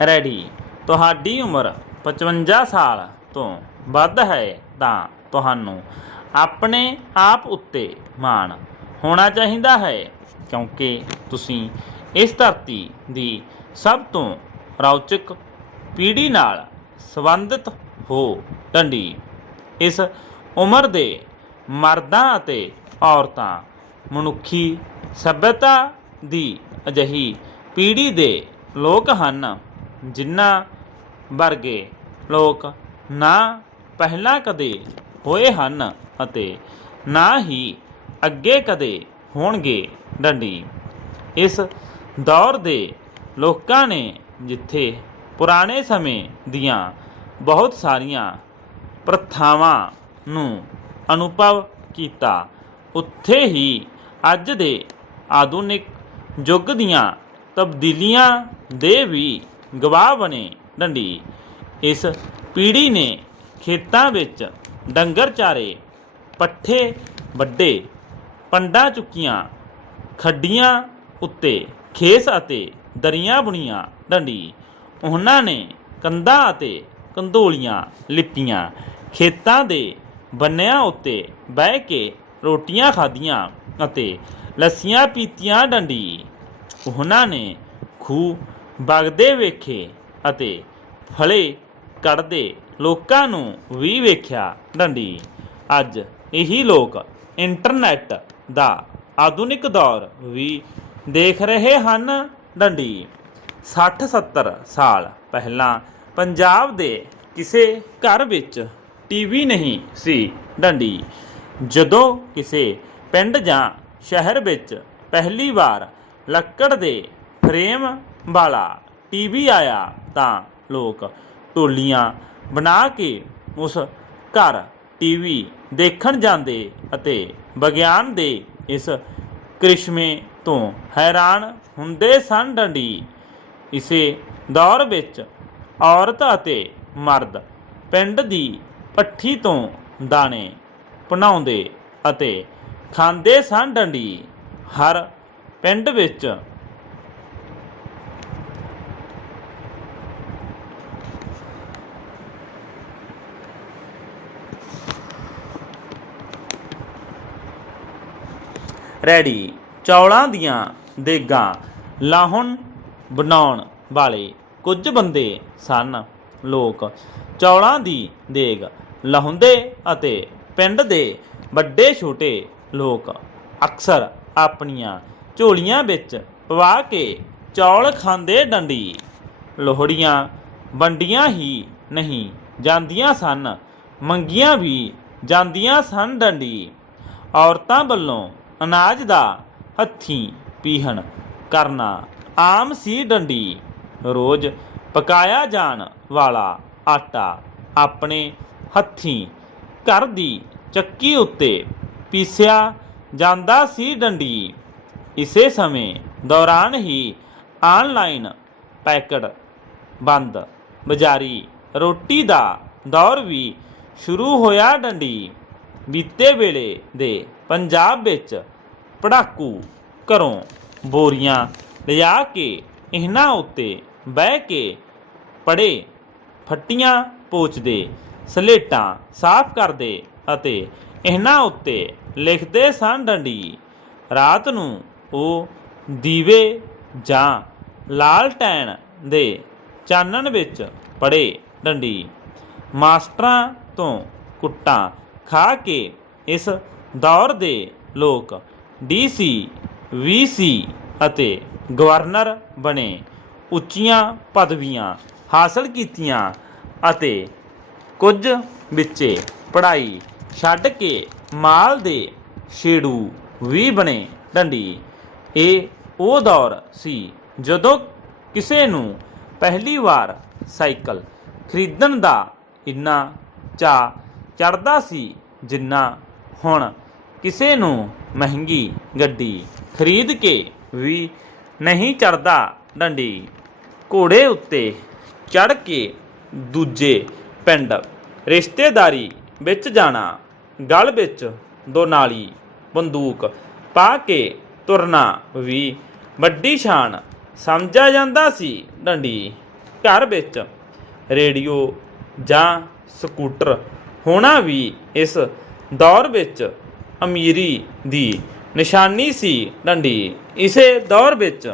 Ready. ਤੁਹਾਡੀ ਉਮਰ 55 ਸਾਲ ਤੋਂ ਵੱਧ ਹੈ ਤਾਂ ਤੁਹਾਨੂੰ ਆਪਣੇ ਆਪ ਉੱਤੇ ਮਾਣ ਹੋਣਾ ਚਾਹੀਦਾ ਹੈ, ਕਿਉਂਕਿ ਤੁਸੀਂ ਇਸ ਧਰਤੀ ਦੀ ਸਭ ਤੋਂ ਰੌਚਕ ਪੀੜ੍ਹੀ ਨਾਲ ਸੰਬੰਧਿਤ ਹੋ, ਡੰਡੀ। ਇਸ ਉਮਰ ਦੇ ਮਰਦਾਂ ਅਤੇ ਔਰਤਾਂ ਮਨੁੱਖੀ ਸਭਿਅਤਾ ਦੀ ਅਜਿਹੀ ਪੀੜ੍ਹੀ ਦੇ ਲੋਕ ਹਨ। ਜਿਨ੍ਹਾਂ ਵਰਗੇ ਲੋਕ ਨਾ ਪਹਿਲਾਂ ਕਦੇ ਹੋਏ ਹਨ ਅਤੇ ਨਾ ਹੀ ਅੱਗੇ ਕਦੇ ਹੋਣਗੇ ਡੰਡੀ। ਇਸ ਦੌਰ ਦੇ ਲੋਕਾਂ ਨੇ ਜਿੱਥੇ ਪੁਰਾਣੇ ਸਮੇਂ ਦੀਆਂ ਬਹੁਤ ਸਾਰੀਆਂ ਪ੍ਰਥਾਵਾਂ ਨੂੰ ਅਨੁਭਵ ਕੀਤਾ, ਉੱਥੇ ਹੀ ਅੱਜ ਦੇ ਆਧੁਨਿਕ ਯੁੱਗ ਦੀਆਂ ਤਬਦੀਲੀਆਂ ਦੇ ਵੀ ਗਵਾਹ ਬਣੇ ਡੰਡੀ। ਇਸ ਪੀੜ੍ਹੀ ਨੇ ਖੇਤਾਂ ਵਿੱਚ ਡੰਗਰ ਚਾਰੇ ਪੱਠੇ ਵੱਡੇ, ਪੰਡਾਂ ਚੁੱਕੀਆਂ, ਖੱਡੀਆਂ ਉੱਤੇ ਖੇਸ ਅਤੇ ਦਰੀਆਂ ਬੁਣੀਆਂ। ਡੰਡੀ ਉਹਨਾਂ ਨੇ ਕੰਧਾਂ ਅਤੇ ਕੰਧੋਲੀਆਂ ਲਿਪੀਆਂ ਖੇਤਾਂ ਦੇ ਬੰਨਿਆਂ ਉੱਤੇ ਬਹਿ ਕੇ ਰੋਟੀਆਂ ਖਾਧੀਆਂ ਅਤੇ ਲੱਸੀਆਂ ਪੀਤੀਆਂ। ਡੰਡੀ ਉਹਨਾਂ ਨੇ ਖੂਹ ਵਗਦੇ ਵੇਖੇ ਅਤੇ ਫਲੇ ਕੱਢਦੇ ਲੋਕਾਂ ਨੂੰ ਵੀ ਵੇਖਿਆ ਡੰਡੀ। ਅੱਜ ਇਹੀ ਲੋਕ ਇੰਟਰਨੈਟ ਦਾ ਆਧੁਨਿਕ ਦੌਰ ਵੀ ਦੇਖ ਰਹੇ ਹਨ ਡੰਡੀ। 60 70 ਸਾਲ ਪਹਿਲਾਂ ਪੰਜਾਬ ਦੇ ਕਿਸੇ ਘਰ ਵਿੱਚ ਟੀਵੀ ਨਹੀਂ ਸੀ ਡੰਡੀ। ਜਦੋਂ ਕਿਸੇ ਪਿੰਡ ਜਾਂ ਸ਼ਹਿਰ ਵਿੱਚ ਪਹਿਲੀ ਵਾਰ ਲੱਕੜ ਦੇ ਫਰੇਮ ਵਾਲਾ ਟੀਵੀ ਆਇਆ ਤਾਂ ਲੋਕ ਟੋਲੀਆਂ ਬਣਾ ਕੇ ਉਸ ਘਰ ਟੀਵੀ ਦੇਖਣ ਜਾਂਦੇ ਅਤੇ ਵਿਗਿਆਨ ਦੇ ਇਸ ਕ੍ਰਿਸ਼ਮੇ ਤੋਂ ਹੈਰਾਨ ਹੁੰਦੇ ਸਨ ਡੰਡੀ। ਇਸੇ ਦੌਰ ਵਿੱਚ ਔਰਤ ਅਤੇ ਮਰਦ ਪਿੰਡ ਦੀ ਪੱਠੀ ਤੋਂ ਦਾਣੇ ਭੁਨਾਉਂਦੇ ਅਤੇ ਖਾਂਦੇ ਸਨ ਡੰਡੀ। ਹਰ ਪਿੰਡ ਵਿੱਚ ਰੈਡੀ। ਚੌਲਾਂ ਦੀਆਂ ਦੇਗਾਂ ਲਾਹੁਣ ਬਣਾਉਣ ਵਾਲੇ ਕੁਝ ਬੰਦੇ ਸਨ। ਲੋਕ ਚੌਲਾਂ ਦੀ ਦੇਗ ਲਾਹੁੰਦੇ ਅਤੇ ਪਿੰਡ ਦੇ ਵੱਡੇ ਛੋਟੇ ਲੋਕ ਅਕਸਰ ਆਪਣੀਆਂ ਝੋਲੀਆਂ ਵਿੱਚ ਪਵਾ ਕੇ ਚੌਲ ਖਾਂਦੇ ਡੰਡੀ। ਲੋਹੜੀਆਂ ਵੰਡੀਆਂ ਹੀ ਨਹੀਂ ਜਾਂਦੀਆਂ ਸਨ, ਮੰਗੀਆਂ ਵੀ ਜਾਂਦੀਆਂ ਸਨ ਡੰਡੀ। ਔਰਤਾਂ ਵੱਲੋਂ ਅਨਾਜ ਦਾ ਹੱਥੀਂ ਪੀਹਣ ਕਰਨਾ ਆਮ ਸੀ ਡੰਡੀ। ਰੋਜ਼ ਪਕਾਇਆ ਜਾਣ ਵਾਲਾ ਆਟਾ ਆਪਣੇ ਹੱਥੀਂ ਘਰ ਦੀ ਚੱਕੀ ਉੱਤੇ ਪੀਸਿਆ ਜਾਂਦਾ ਸੀ ਡੰਡੀ। ਇਸੇ ਸਮੇਂ ਦੌਰਾਨ ਹੀ ਆਨਲਾਈਨ ਪੈਕਟ ਬੰਦ। ਬਾਜ਼ਾਰੀ ਰੋਟੀ ਦਾ ਦੌਰ ਵੀ ਸ਼ੁਰੂ ਹੋਇਆ ਡੰਡੀ। ਬੀਤੇ ਵੇਲੇ ਦੇ ਪੰਜਾਬ ਵਿੱਚ ਪੜਾਕੂ ਘਰੋਂ ਬੋਰੀਆਂ ਲਿਆ ਕੇ ਇਹਨਾਂ ਉੱਤੇ ਬਹਿ ਕੇ ਪੜੇ, ਫੱਟੀਆਂ ਪੋਚਦੇ, ਸਲੇਟਾਂ ਸਾਫ਼ ਕਰਦੇ ਅਤੇ ਇਹਨਾਂ ਉੱਤੇ ਲਿਖਦੇ ਸਨ ਡੰਡੀ, ਰਾਤ ਨੂੰ ਉਹ ਦੀਵੇ ਜਾਂ ਲਾਲਟੈਨ ਦੇ ਚਾਨਣ ਵਿੱਚ ਪੜੇ ਡੰਡੀ, ਮਾਸਟਰਾਂ ਤੋਂ ਕੁੱਟਾਂ ਖਾ ਕੇ ਇਸ ਦੌਰ ਦੇ ਲੋਕ ਡੀਸੀ ਵੀਸੀ ਅਤੇ ਗਵਰਨਰ ਬਣੇ, ਉੱਚੀਆਂ ਪਦਵੀਆਂ ਹਾਸਲ ਕੀਤੀਆਂ ਅਤੇ ਕੁਝ ਵਿੱਚੇ ਪੜ੍ਹਾਈ ਛੱਡ ਕੇ ਮਾਲ ਦੇ ਛੇੜੂ ਵੀ ਬਣੇ। ਡੰਡੀ, ਇਹ ਉਹ ਦੌਰ ਸੀ ਜਦੋਂ ਕਿਸੇ ਨੂੰ ਪਹਿਲੀ ਵਾਰ ਸਾਈਕਲ ਖਰੀਦਣ ਦਾ ਇੰਨਾ ਚਾ ਚੜਦਾ ਸੀ ਜਿੰਨਾ ਹੁਣ ਕਿਸੇ ਨੂੰ ਮਹਿੰਗੀ ਗੱਡੀ ਖਰੀਦ ਕੇ ਵੀ ਨਹੀਂ ਚੜਦਾ ਡੰਡੀ। ਘੋੜੇ ਉੱਤੇ ਚੜ ਕੇ ਦੂਜੇ ਪਿੰਡ ਰਿਸ਼ਤੇਦਾਰੀ ਵਿੱਚ ਜਾਣਾ, ਗਲ ਵਿੱਚ ਦੋ ਨਾਲੀ ਬੰਦੂਕ ਪਾ ਕੇ ਤੁਰਨਾ ਵੀ ਵੱਡੀ ਸ਼ਾਨ ਸਮਝਿਆ ਜਾਂਦਾ ਸੀ ਡੰਡੀ। ਘਰ ਵਿੱਚ ਰੇਡੀਓ ਜਾਂ ਸਕੂਟਰ ਹੋਣਾ ਵੀ ਇਸ ਦੌਰ ਵਿੱਚ ਅਮੀਰੀ ਦੀ ਨਿਸ਼ਾਨੀ ਸੀ ਡੰਡੀ। ਇਸੇ ਦੌਰ ਵਿੱਚ